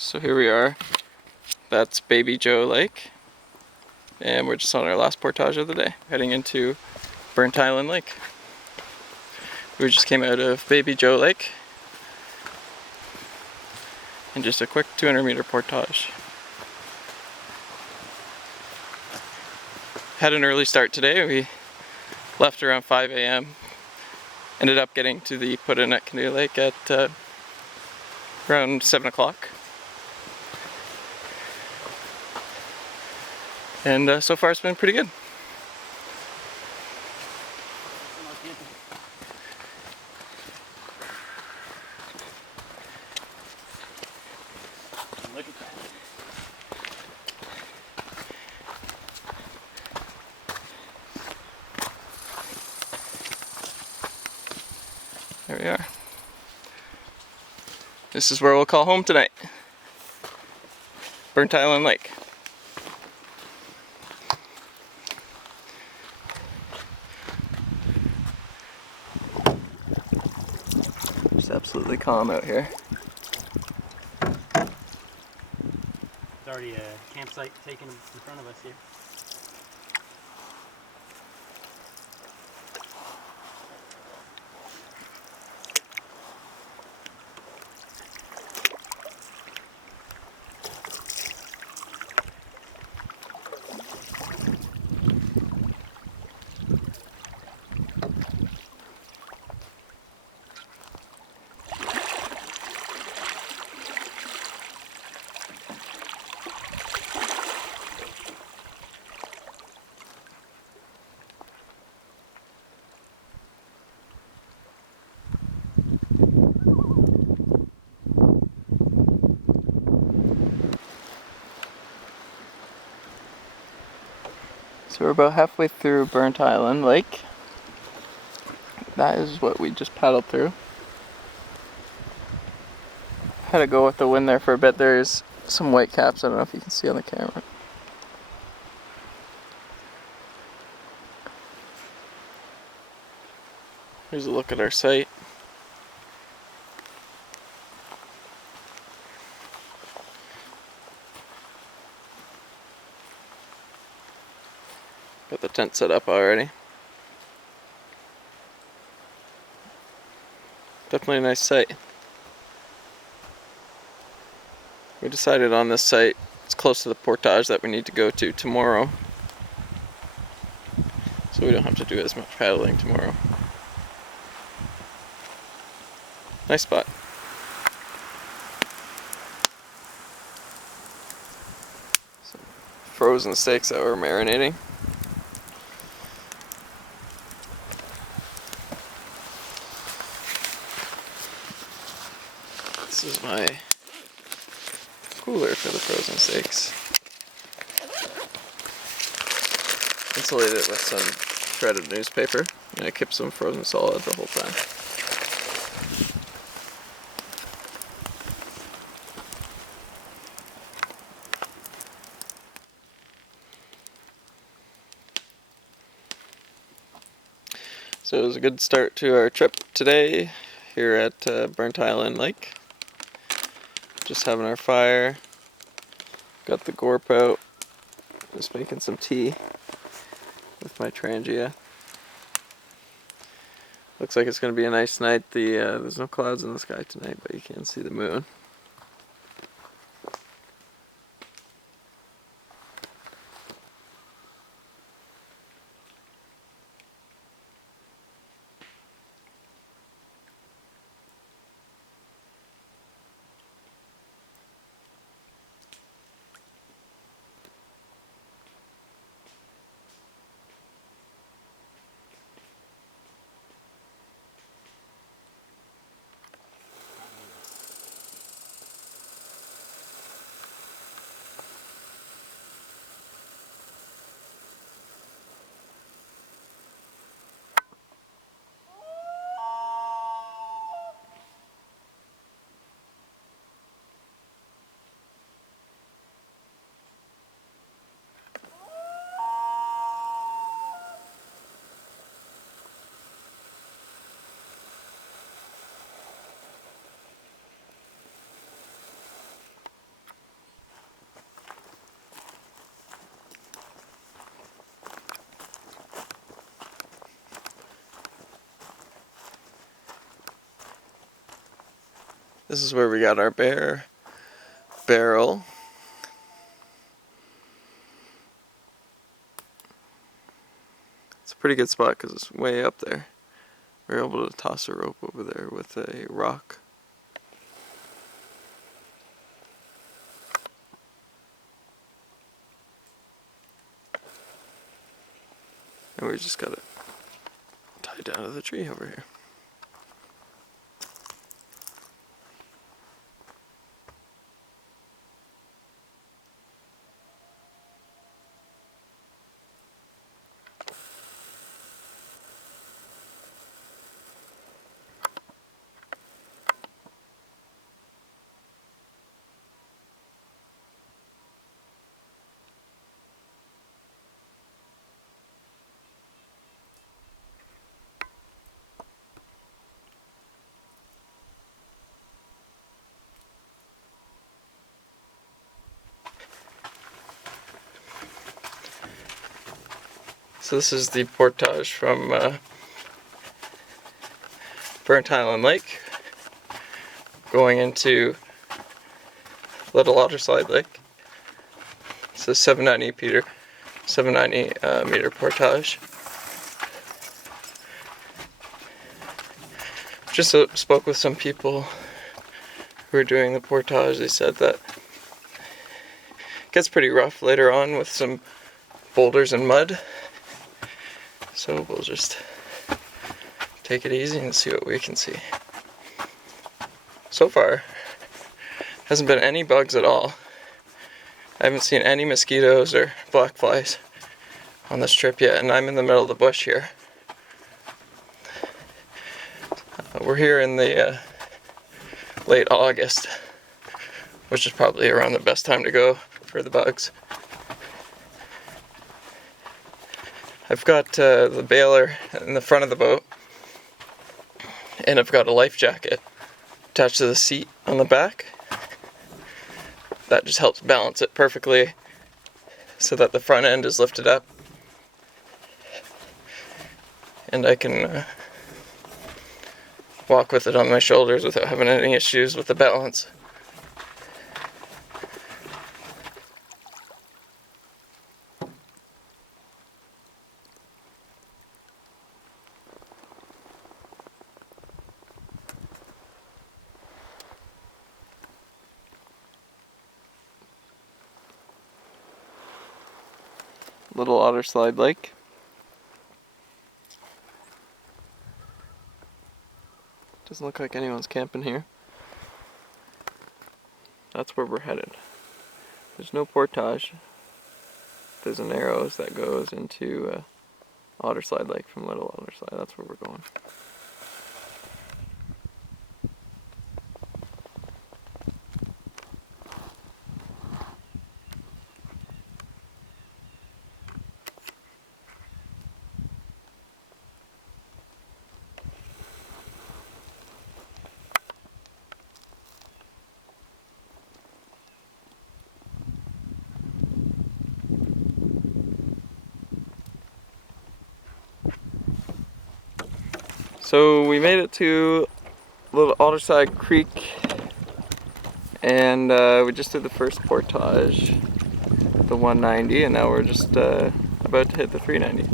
So here we are. That's Baby Joe Lake. And we're just on our last portage of the day, heading into Burnt Island Lake. We just came out of Baby Joe Lake. And just a quick 200-meter portage. Had an early start today. We left around 5 a.m. Ended up getting to the put in at Canoe Lake at around 7 o'clock. And so far it's been pretty good. Look at that. There we are. This is where we'll call home tonight. Burnt Island Lake. It's absolutely calm out here. There's already a campsite taken in front of us here. So we're about halfway through Burnt Island Lake. That is what we just paddled through. Had to go with the wind there for a bit. There's some white caps, I don't know if you can see on the camera. Here's a look at our site. Got the tent set up already. Definitely a nice site. We decided on this site, it's close to the portage that we need to go to tomorrow. So we don't have to do as much paddling tomorrow. Nice spot. Some frozen steaks that we're marinating. This is my cooler for the frozen steaks. Insulated it with some shredded newspaper, and I kept some frozen solid the whole time. So it was a good start to our trip today here at Burnt Island Lake. Just having our fire, got the gorp out, just making some tea with my Trangia. Looks like it's going to be a nice night. There's no clouds in the sky tonight, but you can see the moon. This is where we got our bear barrel. It's a pretty good spot because it's way up there. We're able to toss a rope over there with a rock. And we just got it tied down to the tree over here. So this is the portage from Burnt Island Lake going into Little Otter Slide Lake. It's a 790 meter portage. Just spoke with some people who are doing the portage. They said that it gets pretty rough later on with some boulders and mud. So we'll just take it easy and see what we can see. So far, hasn't been any bugs at all. I haven't seen any mosquitoes or black flies on this trip yet, and I'm in the middle of the bush here. We're here in the late August, which is probably around the best time to go for the bugs. I've got the baler in the front of the boat, and I've got a life jacket attached to the seat on the back. That just helps balance it perfectly so that the front end is lifted up, and I can walk with it on my shoulders without having any issues with the balance. Little Otter Slide Lake. Doesn't look like anyone's camping here. That's where we're headed. There's no portage. There's an arrows that goes into Otter Slide Lake from Little Otter Slide. That's where we're going. So we made it to Little Otter Slide Creek, and we just did the first portage, the 190, and now we're just about to hit the 390.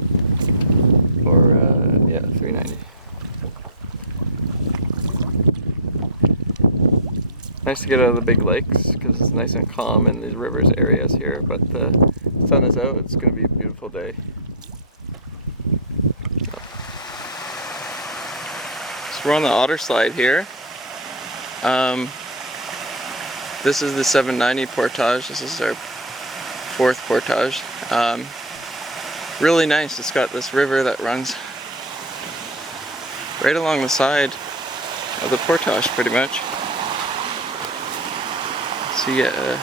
Or, yeah, 390. Nice to get out of the big lakes because it's nice and calm in these rivers areas here, but the sun is out. It's going to be a beautiful day. So we're on the Otter Slide here. This is the 790 portage. This is our fourth portage. Really nice. It's got this river that runs right along the side of the portage pretty much. So you get a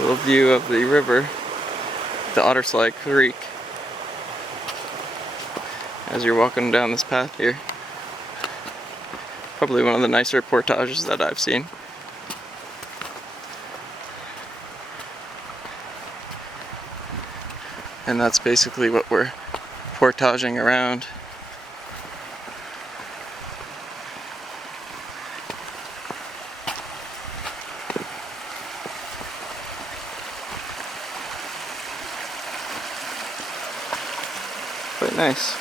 little view of the river, the Otter Slide Creek, as you're walking down this path here. Probably one of the nicer portages that I've seen. And that's basically what we're portaging around. Nice.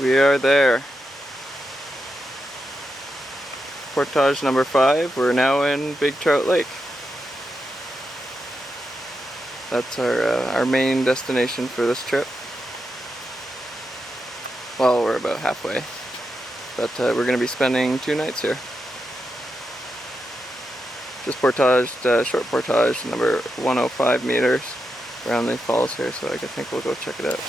We are there. Portage number 5. We're now in Big Trout Lake. That's our main destination for this trip. Well, we're about halfway, but we're going to be spending 2 nights here. Just portaged, short portage, number 105 meters around the falls here, so I think we'll go check it out.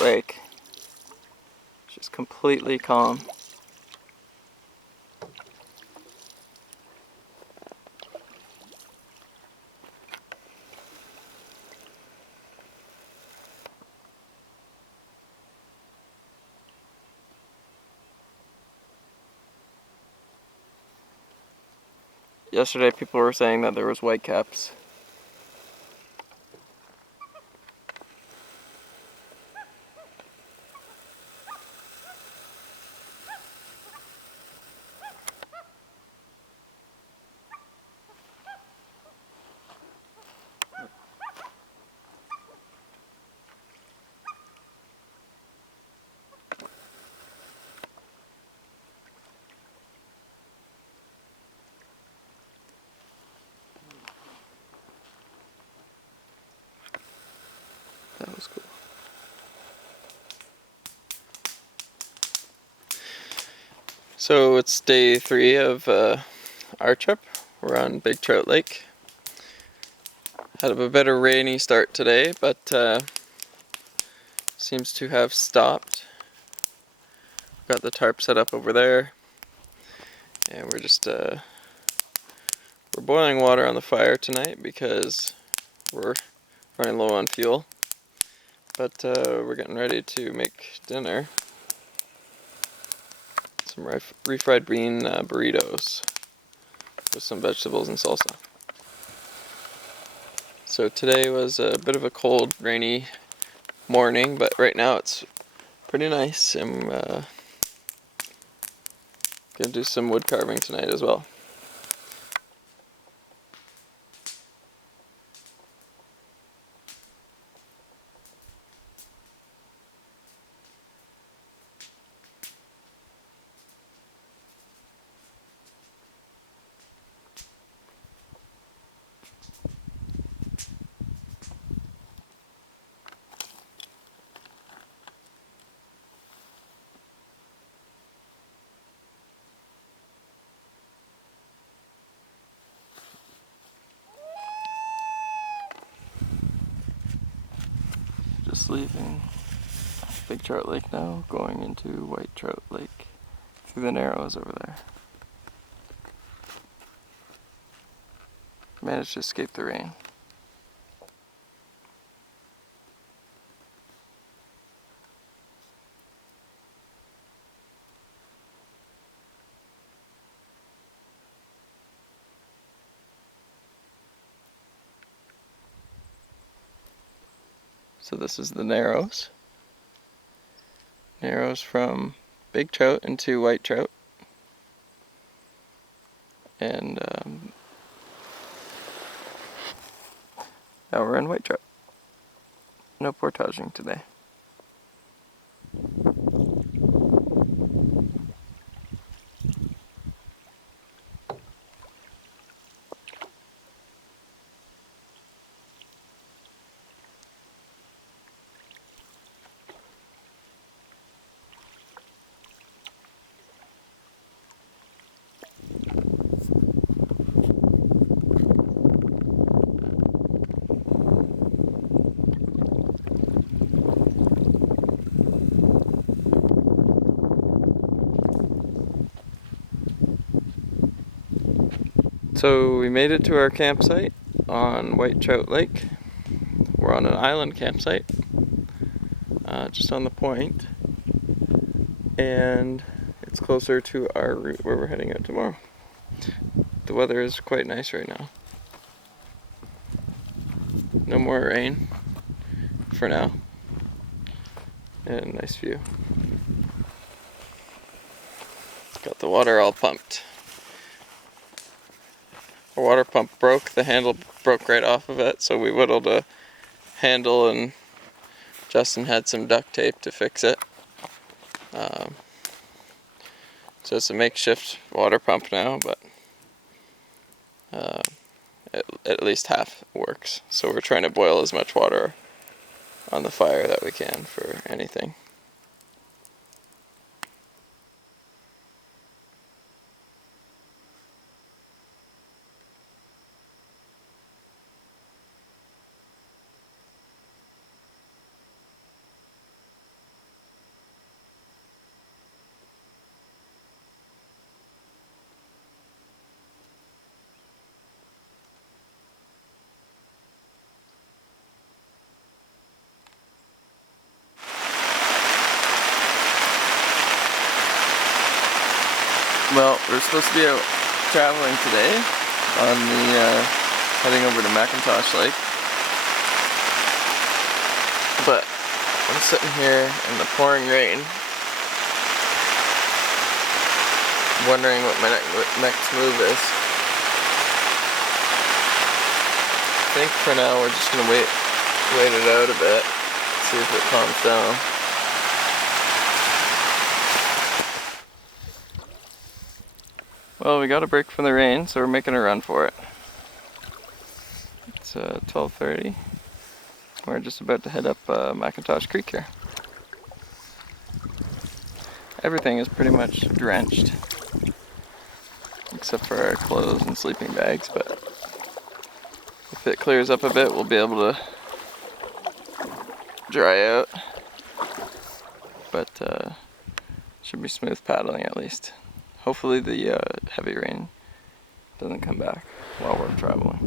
Lake. It's just completely calm. Yesterday people were saying that there was whitecaps. That was cool. So it's day 3 of our trip. We're on Big Trout Lake. Had a bit of rainy start today, but seems to have stopped. Got the tarp set up over there, and we're just we're boiling water on the fire tonight because we're running low on fuel. But we're getting ready to make dinner. Some refried bean burritos with some vegetables and salsa. So today was a bit of a cold, rainy morning, but right now it's pretty nice. I'm gonna do some wood carving tonight as well. Just leaving Big Trout Lake now, going into White Trout Lake through the Narrows over there. Managed to escape the rain. So this is the Narrows. Narrows from Big Trout into White Trout. And now we're in White Trout. No portaging today. So we made it to our campsite on Big Trout Lake. We're on an island campsite, just on the point, and it's closer to our route where we're heading out tomorrow. The weather is quite nice right now. No more rain for now, and a nice view. Got the water all pumped. Our water pump broke, the handle broke right off of it, so we whittled a handle and Justin had some duct tape to fix it. So it's a makeshift water pump now, but at least half works. So we're trying to boil as much water on the fire that we can for anything. Well, we're supposed to be out traveling today on the heading over to Macintosh Lake, but I'm sitting here in the pouring rain, wondering what my next move is. I think for now we're just gonna wait it out a bit, see if it calms down. Well, we got a break from the rain, so we're making a run for it. It's 12:30. We're just about to head up Macintosh Creek here. Everything is pretty much drenched, except for our clothes and sleeping bags, but if it clears up a bit, we'll be able to dry out. But should be smooth paddling at least. Hopefully the heavy rain doesn't come back while we're traveling.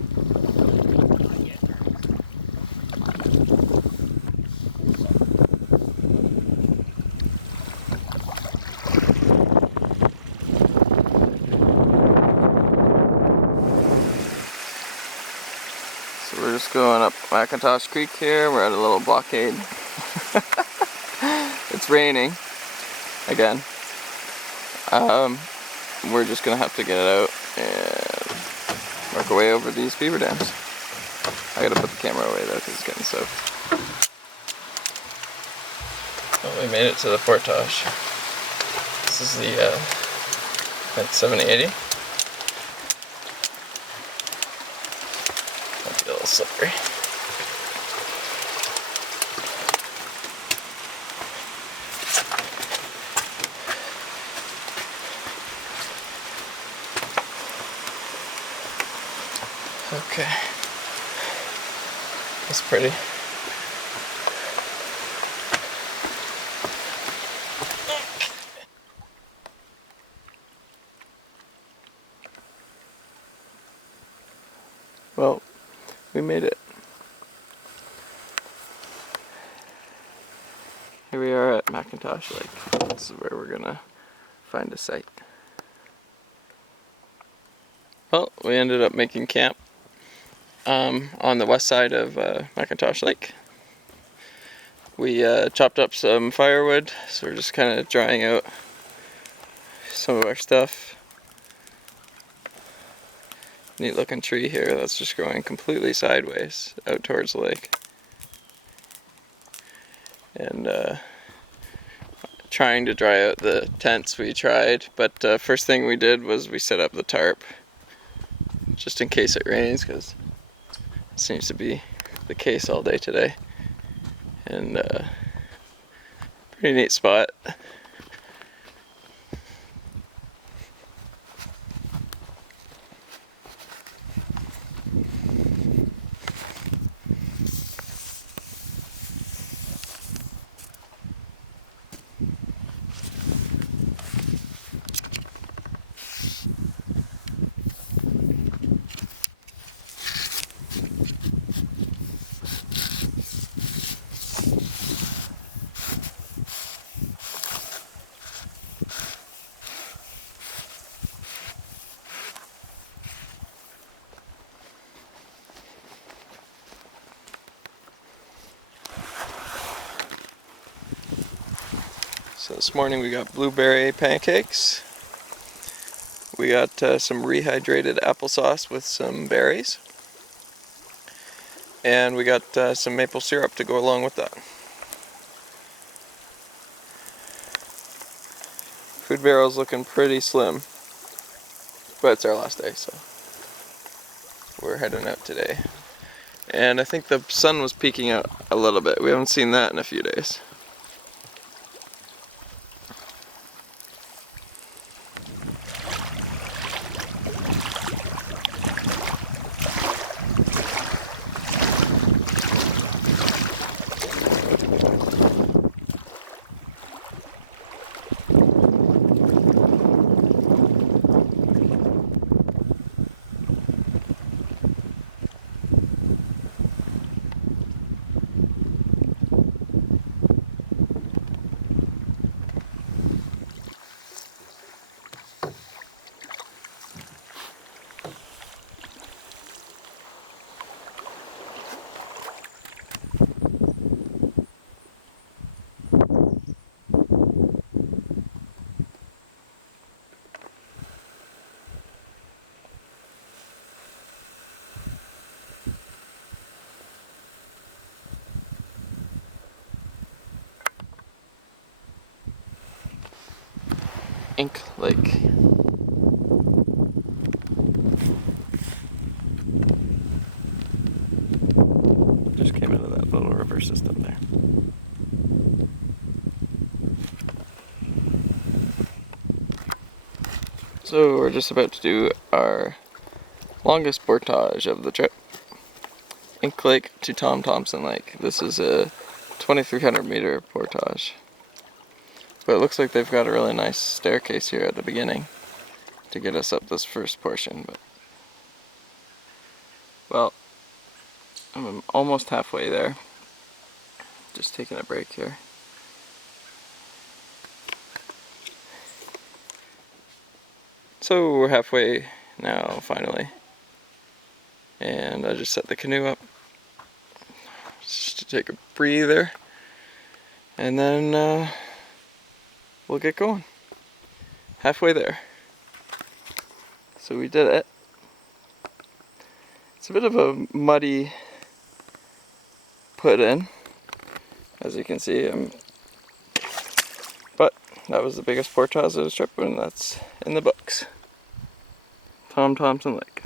So we're just going up Macintosh Creek here. We're at a little blockade. It's raining again. We're just gonna have to get it out and work our way over these beaver dams. I gotta put the camera away though because it's getting soaked. Well, we made it to the portage. This is the I think 7080. Might be a little slippery. Okay, that's pretty. Well, we made it. Here we are at Macintosh Lake. This is where we're gonna find a site. Well, we ended up making camp on the west side of Macintosh Lake. We chopped up some firewood, so we're just kind of drying out some of our stuff. Neat looking tree here that's just growing completely sideways out towards the lake. and trying to dry out the tents we tried, but first thing we did was we set up the tarp just in case it rains, because it seems to be the case all day today. And pretty neat spot. So this morning we got blueberry pancakes. We got some rehydrated applesauce with some berries. And we got some maple syrup to go along with that. Food barrel's looking pretty slim. But it's our last day, so we're heading out today. And I think the sun was peeking out a little bit. We haven't seen that in a few days. Ink Lake. Just came into that little river system there. So we're just about to do our longest portage of the trip. Ink Lake to Tom Thompson Lake. This is a 2,300 meter portage. But it looks like they've got a really nice staircase here at the beginning to get us up this first portion. But well, I'm almost halfway there. Just taking a break here. So we're halfway now, finally. And I just set the canoe up just to take a breather. And then we'll get going. Halfway there. So we did it. It's a bit of a muddy put in, as you can see. But that was the biggest portage of the trip, and that's in the books. Tom Thompson Lake.